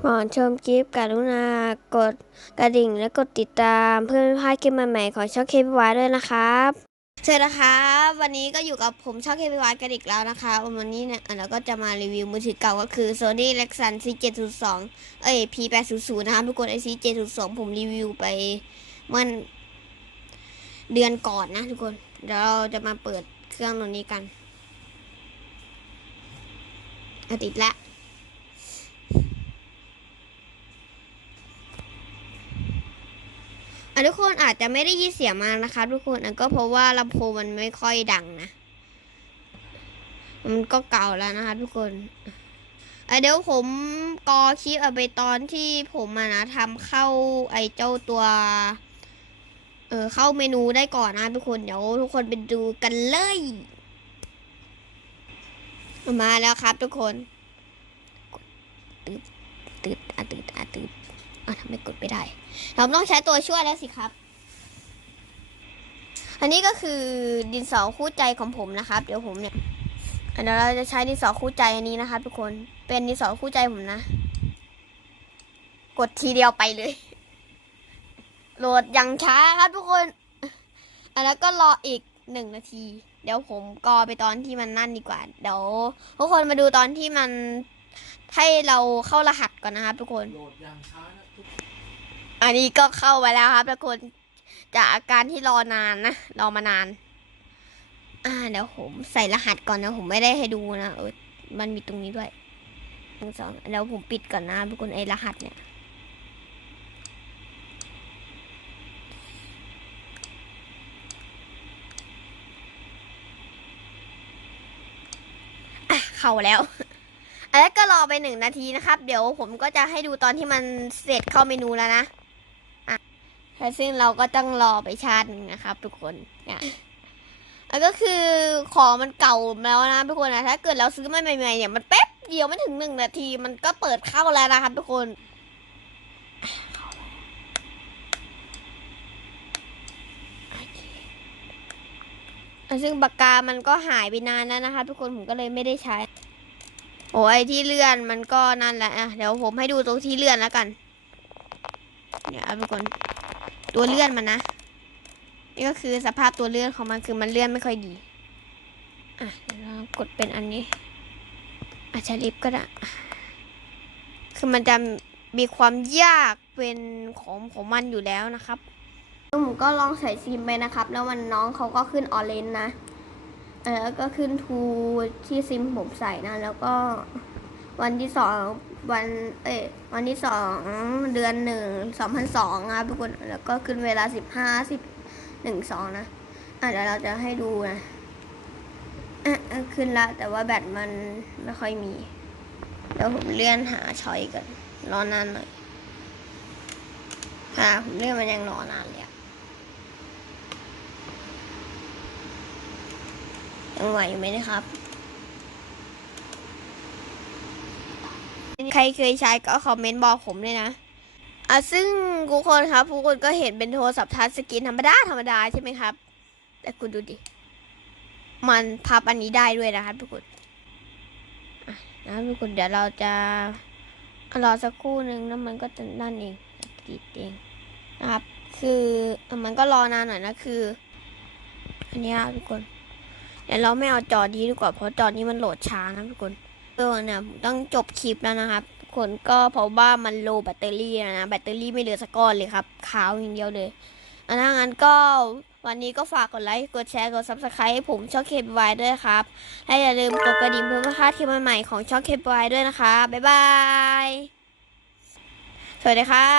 ก่อนชมคลิปกรุณากดกระดิ่งและกดติดตามเพื่อไม่พลาดคลิปใหม่ๆของช่องเคปวาด้วยนะครับเชิญนะครับวันนี้ก็อยู่กับผมช่องเคปวากันอีกแล้วนะคะวันนี้เนี่ยเราก็จะมารีวิวมือถือเก่าก็คือ Sony Ericsson C702 เอ้ย P800 นะครับทุกคนไอ C702 ผมรีวิวไปเมื่อเดือนก่อนนะทุกคน เดี๋ยวเราจะมาเปิดเครื่องตัวนี้กันอติดละ อะ ทุกคนอาจจะไม่ได้ยินเสียงมากนะคะ ทุกคนอะก็เพราะว่าลำโพงมันไม่ค่อยดังนะ มันก็เก่าแล้วนะคะ ทุกคนเดี๋ยวผมกอคลิปเอาไปตอนที่ผมอะนะทำเข้าไอ้เจ้าตัวเออเข้าเมนูได้ก่อนนะทุกคนเดี๋ยวทุกคนไปดูกันเลย มาแล้วครับทุกคน ตืดตืดอะตืดอะตืด ทำไมกดไม่ได้ เราต้องใช้ตัวช่วยแล้วสิครับ อันนี้ก็คือดินสอคู่ใจของผมนะครับ เดี๋ยวผมเนี่ยเดี๋ยวเราจะใช้ดินสอคู่ใจอันนี้นะครับทุกคนเป็นดินสอคู่ใจผมนะ กดทีเดียวไปเลย โหลดอย่างช้าครับทุกคน อันแล้วก็รออีกหนึ่งนาที เดี๋ยวผมกอไปตอนที่มันนั่นดีกว่า เดี๋ยวทุกคนมาดูตอนที่มัน ให้เราเข้ารหัสก่อนนะครับทุกคนอันนี้ก็เข้าไปแล้วครับทุกคนจากอาการที่รอนานนะรอมานาน อ่าเดี๋ยวผมใส่รหัสก่อนนะ ผมไม่ได้ให้ดูนะเออมันมีตรงนี้ด้วยหนึ่งสองเดี๋ยวผมปิดก่อนนะทุกคนไอ้รหัสเนี่ยเข้าแล้ว อันนี้ก็รอไปหนึ่งนาทีนะครับ เดี๋ยวผมก็จะให้ดูตอนที่มันเสร็จเข้าเมนูแล้วนะอะซึ่งเราก็ต้องรอไปชาติหนึ่งนะครับ ทุกคนเนี่ยแล้วก็คือของมันเก่าแล้วนะทุกคนนะถ้าเกิดเราซื้อมาใหม่ๆเนี่ยมันแป๊บเดียวไม่ถึงหนึ่งนาที มันก็เปิดเข้าแล้วนะครับทุกคนซึ่งปากกามันก็หายไปนานแล้วนะคะ ทุกคนผมก็เลยไม่ได้ใช้ โอ้ยที่เลื่อนมันก็นั่นแหละอะเดี๋ยวผมให้ดูตรงที่เลื่อนแล้วกัน เนี่ยเอาทุกคนตัวเลื่อนมันนะ นี่ก็คือสภาพตัวเลื่อนของมันคือมันเลื่อนไม่ค่อยดี อะเดี๋ยวเรากดเป็นอันนี้อาจจะลิฟก็ได้ คือมันจะมีความยากเป็นของของมันอยู่แล้วนะครับผมก็ลองใส่ซิมไปนะครับ แล้วมันน้องเขาก็ขึ้นออเรนนะ แล้วก็ขึ้นทูที่ซิมผมใส่นะ แล้วก็วันที่สองวันเอ้วันที่สองเดือนหนึ่งสองพันสองครับทุกคนแล้วก็ขึ้นเวลาสิบห้าสิบหนึ่งสองนะอะเดี๋ยวเราจะให้ดูนะอะขึ้นละแต่ว่าแบตมันไม่ค่อยมีเดี๋ยวผมเลื่อนหาชอยกันรอนานหน่อยค่ะผมเลื่อนมันยังรอนานเลยอะ ยังไหวอยู่ไหมนะครับ ใครเคยใช้ก็คอมเมนต์บอกผมเลยนะอะซึ่งทุกคนครับทุกคนก็เห็นเป็นโทรศัพท์ทัชสกรีนธรรมดาธรรมดาใช่ไหมครับ แต่คุณดูดิ มันพับอันนี้ได้ด้วยนะครับทุกคนนะทุกคนเดี๋ยวเราจะรอสักครู่หนึ่งแล้วมันก็จะนั่นเองกรีดเองนะครับ คือมันก็รอนานหน่อยนะคือ อันนี้ยทุกคน เดี๋ยวเราไม่เอาจอนี้ดีกว่าเพราะจอนี้มันโหลดช้านะทุกคนเออเนี่ยผมต้องจบคลิปแล้วนะครับคนก็เพราะว่ามันโลแบตเตอรี่นะแบตเตอรี่ไม่เหลือสักก้อนเลยครับขาวอย่างเดียวเลยอันนั้นงั้นก็วันนี้ก็ฝากกดไลค์กดแชร์กด subscribe ให้ผมช่องเคปไวด้วยครับและอย่าลืมกดกระดิ่งเพื่อไม่พลาดคลิปใหม่ๆของช่องเคปไวด้วยนะคะบ๊ายบายสวัสดีครับ